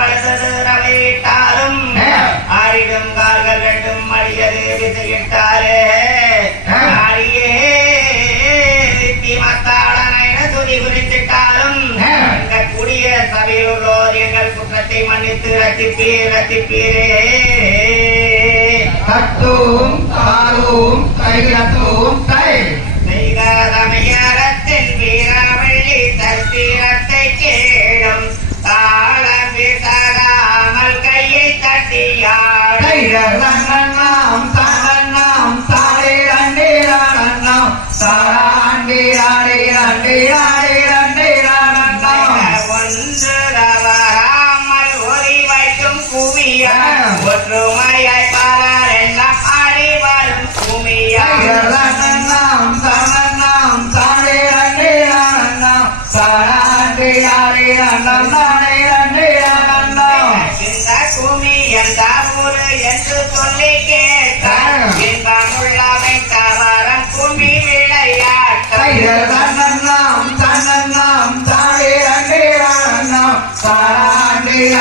ரவையிட்டாலும் ஆடிடும் கால்கள் ரெண்டும் அடியது விதையிட்டாரே ஆடியே தீமத்தாளனை துதி குறித்திட்டாலும் இந்த கூடிய சபையில் உள்ளோர் எங்கள் குற்றத்தை மன்னித்து ரத்திப்பீர் ரத்திப்பீரே தட்டும் தாரும் கையத்தும் ஒற்றுமையாய் பாரார் எல்லாம் ஆடி வரும் குமியா கைரண்ணாம் தன்னண்ணாம் தாரே ரண்டே ராணண்ணாம் தாராண்டே ராடே ரண்ணம் தாரே ரண்டே ராணண்ணாம் இந்த குமி எந்த ஊரு என்று சொல்லி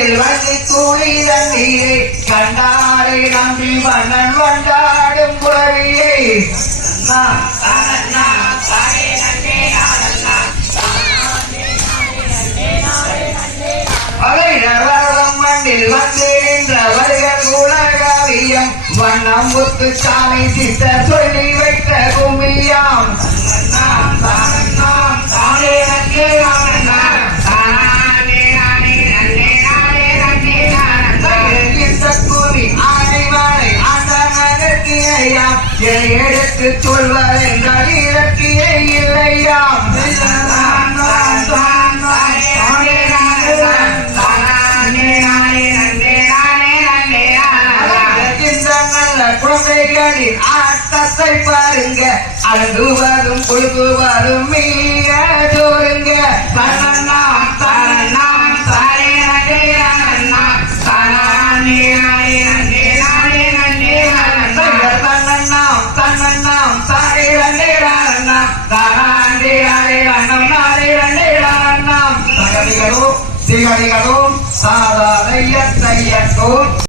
குடவீரனில் வண்டி தூளிரண்டீரே கண்டாரை நம்பி மன்னன் வண்டாடும் குடவியை மண்ணில் வந்து நின்ற உலகாவியம். வண்ணம் முத்து சாலை சித்த சொல்லி வைத்த குமியாம். நானே நன்னே நானண்ணா. இந்த இல்லையா குழந்தைகளின் ஆட்டத்தை பாருங்க அழுகுவதும் குழுகுவதும் மீற தோருங்க ராணண்ணாம் தகதிகளும் திகதிகளும்